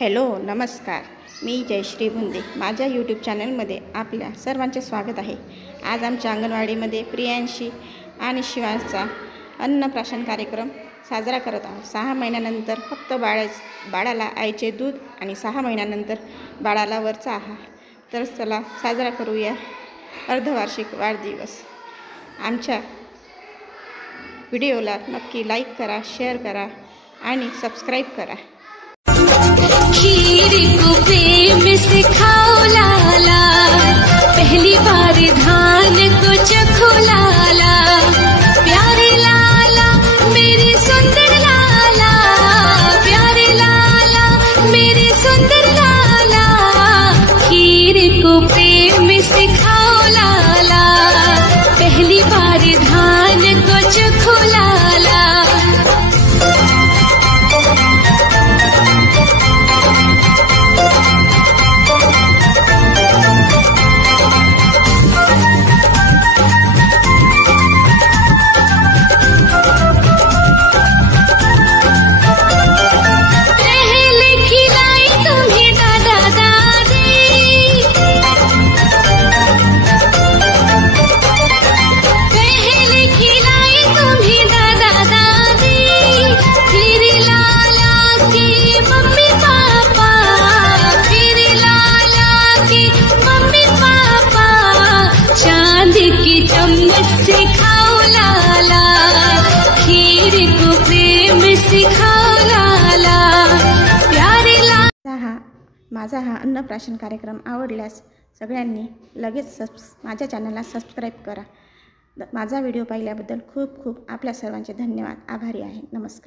हॅलो नमस्कार, मी जयश्री बुंदे. माझ्या यूट्यूब चॅनलमध्ये आपल्या सर्वांचे स्वागत आहे. आज आमच्या अंगणवाडीमध्ये प्रियांशी आणि शिवांशचा अन्नप्राशन कार्यक्रम साजरा करत आहोत. 6 महिन्यानंतर फक्त बाळाला आईचे दूध आणि 6 महिन्यानंतर बाळाला वरचा आहार. तर चला साजरा करूया अर्धवार्षिक वाढदिवस. आमच्या व्हिडिओला नक्की लाईक करा, शेअर करा आणि सबस्क्राईब करा. खीर को प्रेम से खाओ लाला, पहली बार धान को चखो लाला, प्यारे लाला मेरे सुंदर लाला, प्यारे लाला मेरे सुंदर लाला, खीर को प्रेम से खाओ लाला, पहली बार धान को चखो लाला. चम्मच से खाओ लाला, खीर को प्रेम से खाओ लाला, प्यारे लाला. माझा हा अन्नप्राशन कार्यक्रम आवडल्यास सगळ्यांनी लगेच माझ्या चॅनलला सबस्क्राईब करा. माझा व्हिडिओ पाहिल्याबद्दल खूप खूप आपल्या सर्वांचे धन्यवाद. आभारी आहे. नमस्कार.